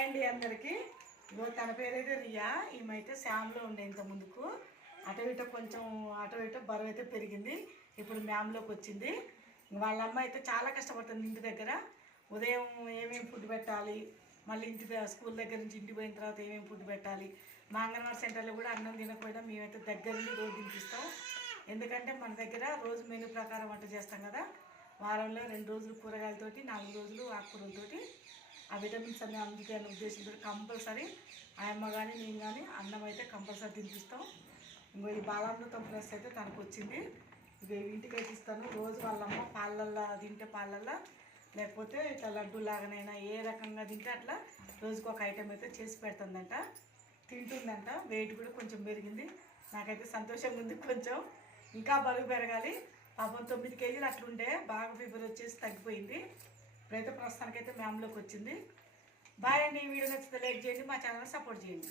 Hi అండి అందరికీ. ఇగో తన పేరైతే రియా. ఈమెయితే శ్యామ్లో ఉండే ఇంత ముందుకు. అటు ఇటు బరువు అయితే పెరిగింది. ఇప్పుడు మ్యామ్లోకి వచ్చింది. వాళ్ళ అమ్మ అయితే చాలా కష్టపడుతుంది ఇంటి దగ్గర. ఉదయం ఏమేమి ఫుడ్ పెట్టాలి, మళ్ళీ స్కూల్ దగ్గర నుంచి ఇంటికి పోయిన తర్వాత ఏమేమి ఫుడ్ పెట్టాలి. మా అంగన్వాడీ సెంటర్లో కూడా అన్నం తినకపోయినా మేమైతే దగ్గర నుండి రోజు తినిపిస్తాం. ఎందుకంటే మన దగ్గర రోజు మెనూ ప్రకారం వంట చేస్తాం కదా. వారంలో 2 రోజులు కూరగాయలతోటి, 4 రోజులు ఆకుకూరలతోటి ఆ విటమిన్స్ అన్నీ అందుతాయనే ఉద్దేశంతో కంపల్సరీ ఆయమ్మ కానీ నేను కానీ అన్నం అయితే కంపల్సరీ తినిపిస్తాం. ఇంకో ఈ బాలామృతం ప్లస్ అయితే తనకు వచ్చింది. ఇక ఇంటికి అయితే ఇస్తాను. రోజు వాళ్ళమ్మ పాలల్లో తింటే పాలల్లో, లేకపోతే ఇట్లా లడ్డు లాగానైనా ఏ రకంగా తింటే అట్లా రోజుకు ఒక ఐటెం అయితే చేసి పెడుతుందంట. తింటుందంట. వెయిట్ కూడా కొంచెం పెరిగింది. నాకైతే సంతోషంగా ఉంది. కొంచెం ఇంకా బరువు పెరగాలి. పాపం 9 కేజీలు అట్లుండే, బాగా ఫీవర్ వచ్చేసి తగ్గిపోయింది. ఇప్పుడైతే ప్రస్తుతానికైతే మ్యామ్లోకి వచ్చింది. బాయ్ అండి. వీడియో నచ్చితే లైక్ చేయండి, మా ఛానల్ సపోర్ట్ చేయండి.